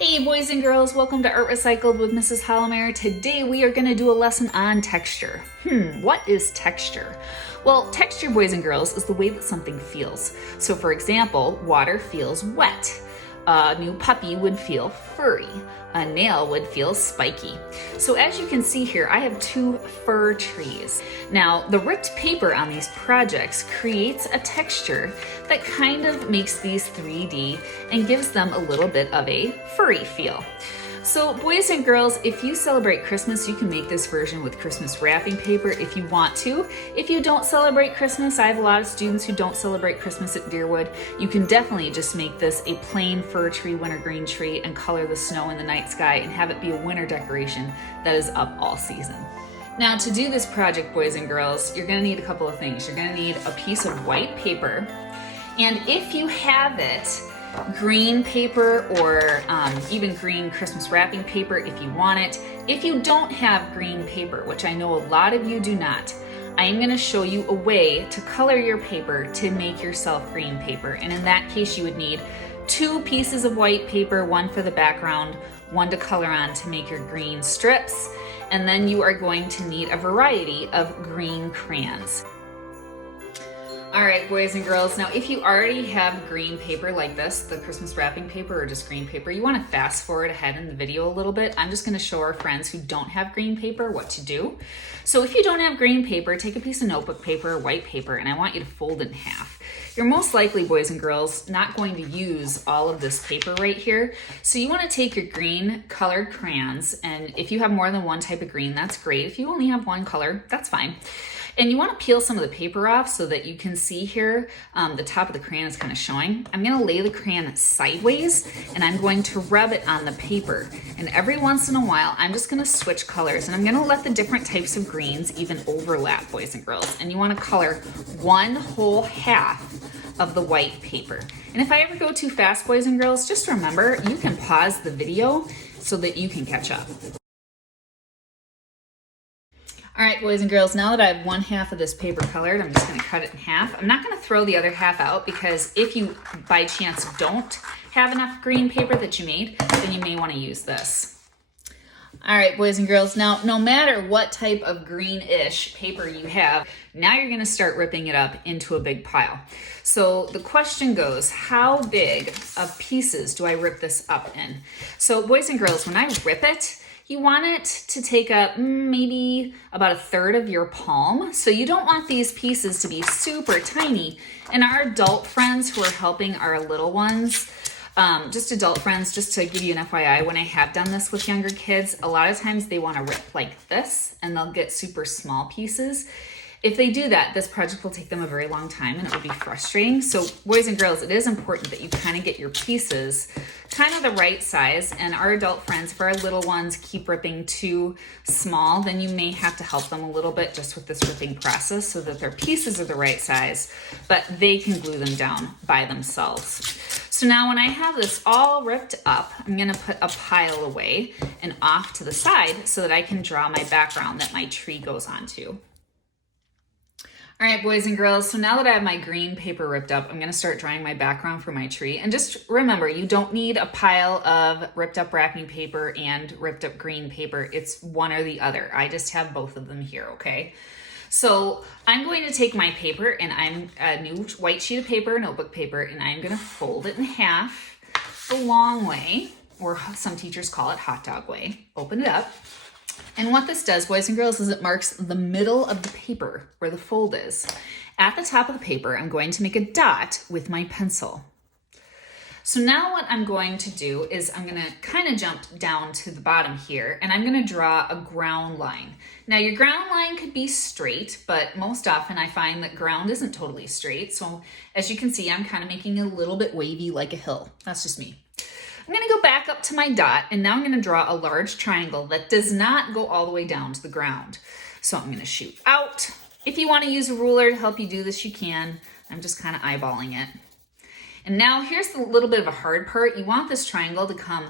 Hey boys and girls, welcome to Art Recycled with Mrs. Hollomer. Today we are going to do a lesson on texture. What is texture? Well, texture, boys and girls, is the way that something feels. So for example, water feels wet. A new puppy would feel furry. A nail would feel spiky. So as you can see here, I have two fir trees. Now, the ripped paper on these projects creates a texture that kind of makes these 3D and gives them a little bit of a furry feel. So boys and girls, if you celebrate Christmas, you can make this version with Christmas wrapping paper if you want to. If you don't celebrate Christmas, I have a lot of students who don't celebrate Christmas at Deerwood. You can definitely just make this a plain fir tree, wintergreen tree, and color the snow in the night sky and have it be a winter decoration that is up all season. Now to do this project, boys and girls, you're gonna need a couple of things. You're gonna need a piece of white paper, and if you have it, green paper or even green Christmas wrapping paper if you want it. If you don't have green paper, which I know a lot of you do not, I am going to show you a way to color your paper to make yourself green paper. And in that case, you would need two pieces of white paper, one for the background, one to color on to make your green strips. And then you are going to need a variety of green crayons. All right, boys and girls, now if you already have green paper like this, the Christmas wrapping paper or just green paper, you want to fast forward ahead in the video a little bit. I'm just going to show our friends who don't have green paper what to do. So if you don't have green paper, take a piece of notebook paper or white paper, and I want you to fold it in half. You're most likely, boys and girls, not going to use all of this paper right here. So you want to take your green colored crayons, and if you have more than one type of green, that's great. If you only have one color, that's fine. And you want to peel some of the paper off so that you can see here, the top of the crayon is kind of showing. I'm going to lay the crayon sideways and I'm going to rub it on the paper. And every once in a while, I'm just going to switch colors and I'm going to let the different types of greens even overlap, boys and girls. And you want to color one whole half of the white paper. And if I ever go too fast, boys and girls, just remember you can pause the video so that you can catch up. All right, boys and girls, now that I have one half of this paper colored, I'm just gonna cut it in half. I'm not gonna throw the other half out because if you, by chance, don't have enough green paper that you made, then you may wanna use this. All right, boys and girls, now no matter what type of greenish paper you have, now you're gonna start ripping it up into a big pile. So the question goes, how big of pieces do I rip this up in? So boys and girls, when I rip it, you want it to take up maybe about a third of your palm. So you don't want these pieces to be super tiny. And our adult friends who are helping our little ones, just adult friends, just to give you an FYI, when I have done this with younger kids, a lot of times they want to rip like this and they'll get super small pieces. If they do that, this project will take them a very long time and it will be frustrating. So boys and girls, it is important that you kind of get your pieces kind of the right size. And our adult friends, if our little ones keep ripping too small, then you may have to help them a little bit just with this ripping process so that their pieces are the right size, but they can glue them down by themselves. So now when I have this all ripped up, I'm gonna put a pile away and off to the side so that I can draw my background that my tree goes onto. All right, boys and girls, so now that I have my green paper ripped up, I'm gonna start drawing my background for my tree. And just remember, you don't need a pile of ripped up wrapping paper and ripped up green paper. It's one or the other. I just have both of them here, okay? So I'm going to take my paper and I'm a new white sheet of paper, notebook paper, and I'm gonna fold it in half the long way, or some teachers call it hot dog way. Open it up. And what this does, boys and girls, is it marks the middle of the paper where the fold is. At the top of the paper, I'm going to make a dot with my pencil. So now what I'm going to do is I'm going to kind of jump down to the bottom here and I'm going to draw a ground line. Now your ground line could be straight, but most often I find that ground isn't totally straight. So as you can see, I'm kind of making it a little bit wavy like a hill. That's just me. I'm going to go back up to my dot and now I'm going to draw a large triangle that does not go all the way down to the ground. So I'm going to shoot out. If you want to use a ruler to help you do this, you can. I'm just kind of eyeballing it. And now here's the little bit of a hard part. You want this triangle to come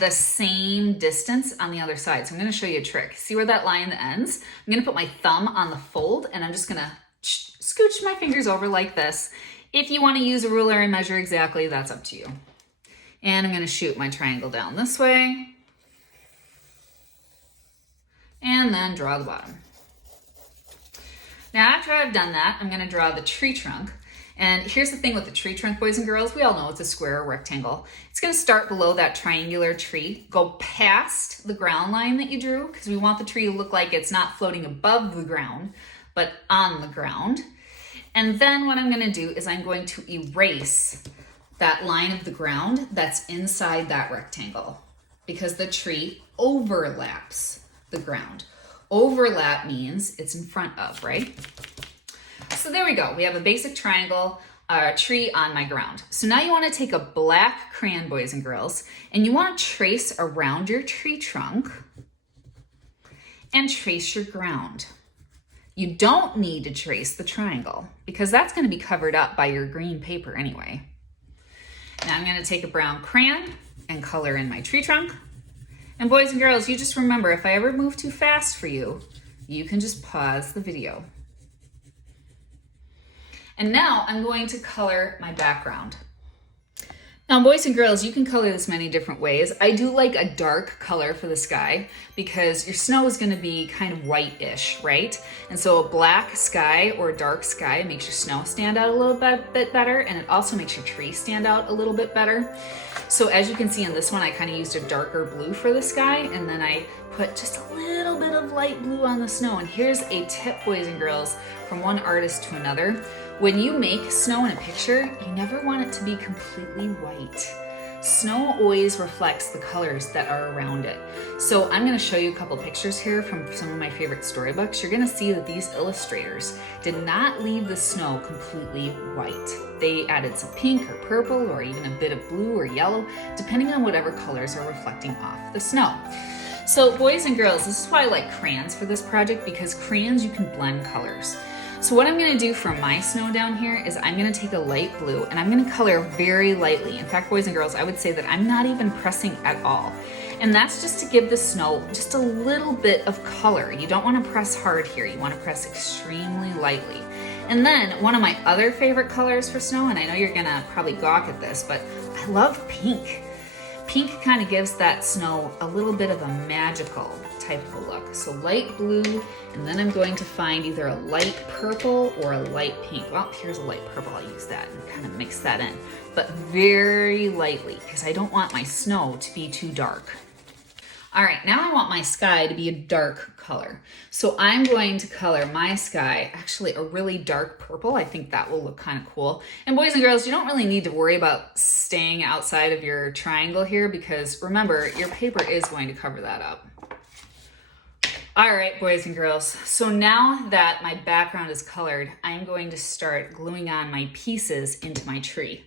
the same distance on the other side. So I'm going to show you a trick. See where that line ends? I'm going to put my thumb on the fold and I'm just going to scooch my fingers over like this. If you want to use a ruler and measure exactly, that's up to you. And I'm going to shoot my triangle down this way. And then draw the bottom. Now after I've done that, I'm going to draw the tree trunk. And here's the thing with the tree trunk, boys and girls. We all know it's a square or rectangle. It's going to start below that triangular tree, go past the ground line that you drew, because we want the tree to look like it's not floating above the ground, but on the ground. And then what I'm going to do is I'm going to erase that line of the ground that's inside that rectangle, because the tree overlaps the ground. Overlap means it's in front of, right? So there we go. We have a basic triangle, tree on my ground. So now you want to take a black crayon, boys and girls, and you want to trace around your tree trunk and trace your ground. You don't need to trace the triangle because that's going to be covered up by your green paper anyway. Now I'm going to take a brown crayon and color in my tree trunk. And boys and girls, you just remember, if I ever move too fast for you, you can just pause the video. And now I'm going to color my background. Now, boys and girls, you can color this many different ways. I do like a dark color for the sky because your snow is going to be kind of white-ish, right? And so a black sky or a dark sky makes your snow stand out a little bit better, and it also makes your tree stand out a little bit better. So as you can see in this one, I kind of used a darker blue for the sky, and then I put just a little bit of light blue on the snow. And here's a tip, boys and girls, from one artist to another. When you make snow in a picture, you never want it to be completely white. Snow always reflects the colors that are around it. So I'm going to show you a couple pictures here from some of my favorite storybooks. You're going to see that these illustrators did not leave the snow completely white. They added some pink or purple or even a bit of blue or yellow, depending on whatever colors are reflecting off the snow. So boys and girls, this is why I like crayons for this project, because crayons you can blend colors. So what I'm going to do for my snow down here is I'm going to take a light blue and I'm going to color very lightly. In fact, boys and girls, I would say that I'm not even pressing at all. And that's just to give the snow just a little bit of color. You don't want to press hard here. You want to press extremely lightly. And then one of my other favorite colors for snow, and I know you're going to probably gawk at this, but I love pink. Pink kind of gives that snow a little bit of a magical type of a look. So light blue, and then I'm going to find either a light purple or a light pink. Well, here's a light purple. I'll use that and kind of mix that in, but very lightly because I don't want my snow to be too dark. All right, now I want my sky to be a dark color. So I'm going to color my sky actually a really dark purple. I think that will look kind of cool. And boys and girls, you don't really need to worry about staying outside of your triangle here because remember, your paper is going to cover that up. All right, boys and girls, so now that my background is colored, I'm going to start gluing on my pieces into my tree.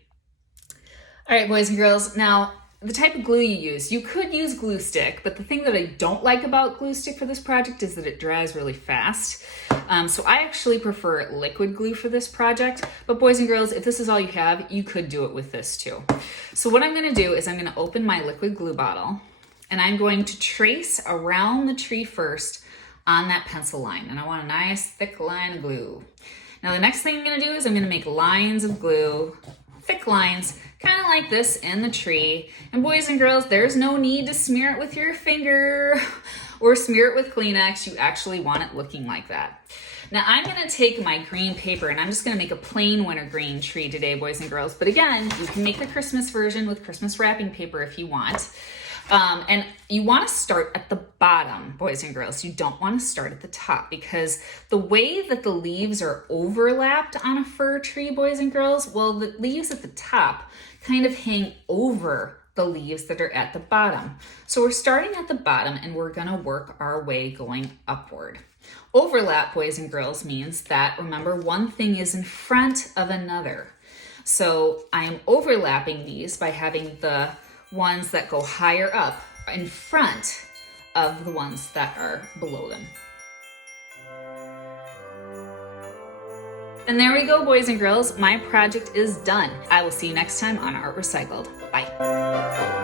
All right, boys and girls, now the type of glue you use, you could use glue stick, but the thing that I don't like about glue stick for this project is that it dries really fast. So I actually prefer liquid glue for this project, but boys and girls, if this is all you have, you could do it with this too. So what I'm gonna do is I'm gonna open my liquid glue bottle and I'm going to trace around the tree first on that pencil line. And I want a nice thick line of glue. Now the next thing I'm gonna do is I'm gonna make lines of glue, thick lines, kind of like this in the tree. And boys and girls, there's no need to smear it with your finger or smear it with Kleenex. You actually want it looking like that. Now I'm gonna take my green paper and I'm just gonna make a plain wintergreen tree today, boys and girls. But again, you can make the Christmas version with Christmas wrapping paper if you want. And you want to start at the bottom, boys and girls. You don't want to start at the top because the way that the leaves are overlapped on a fir tree, boys and girls, well, the leaves at the top kind of hang over the leaves that are at the bottom. So we're starting at the bottom and we're going to work our way going upward. Overlap, boys and girls, means that, remember, one thing is in front of another. So I am overlapping these by having the ones that go higher up in front of the ones that are below them. And there we go, boys and girls. My project is done. I will see you next time on Art Recycled. Bye.